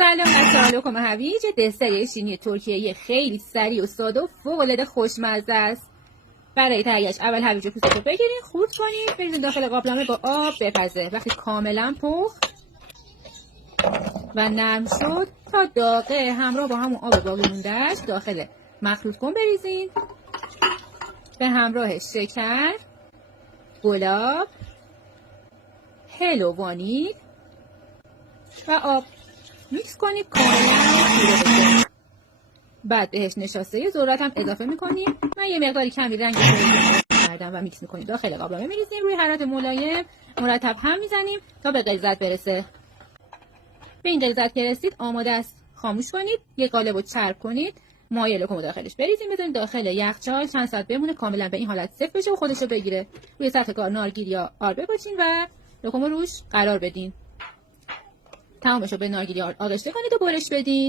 سلام علیکم هویج. دسر شیرینی ترکیه‌ای خیلی سریع و ساده و فوق‌العاده خوشمزه است. برای تهیه‌اش اول هویج رو پوستش رو بگیرین، خورد کنین، بریزین داخل قابلمه با آب بپزه. وقتی کاملا پخت و نرم شد تا داغه همراه با همون آب باقی مونده‌اش داخل مخلوط کن بریزین. به همراه شکر، گلاب، هل و وانیل و آب میکس کنید کاملا پوره بشه. بعد بهش نشاسته ذرت هم اضافه میکنیم. من یه مقداری کمی رنگ کردم و میکس میکنیم داخل قابلمه میریزیم. روی حرارت ملایم مرتب هم میزنیم تا به غلظت برسه. به این غلظت که رسید آماده است خاموش کنید. یه قالب رو چرب کنید، مایع لکم داخلش بریزیم، بذارید داخل یخچال چند ساعت بمونه کاملا به این حالت سفت بشه و خودش رو بگیره. روی سطح کار نارگیل یا آرد بپاچین و لکم رو روش قرار بدین. تمامش رو به نارگیل یا آرد آغشته کنید و برش بدین.